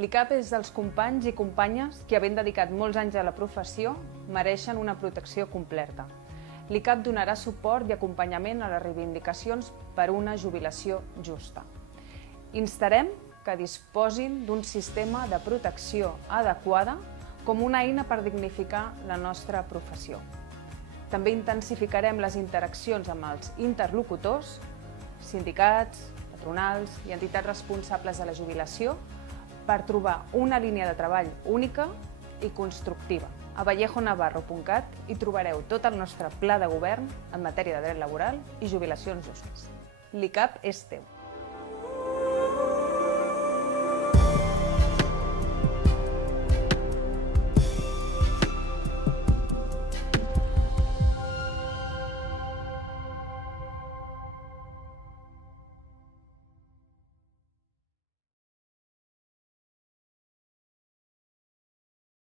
L'ICAP és dels companys i companyes que, havent dedicat molts anys a la professió, mereixen una protecció completa. L'ICAP donarà suport i acompanyament a les reivindicacions per una jubilació justa. Instarem que disposin d'un sistema de protecció adequada com una eina per dignificar la nostra professió. També intensificarem les interaccions amb els interlocutors, sindicats, patronals i entitats responsables de la jubilació per trobar una línia de treball única i constructiva. A vallejonavarro.cat hi trobareu tot el nostre pla de govern en matèria de dret laboral i jubilacions justes. L'ICAP és teu.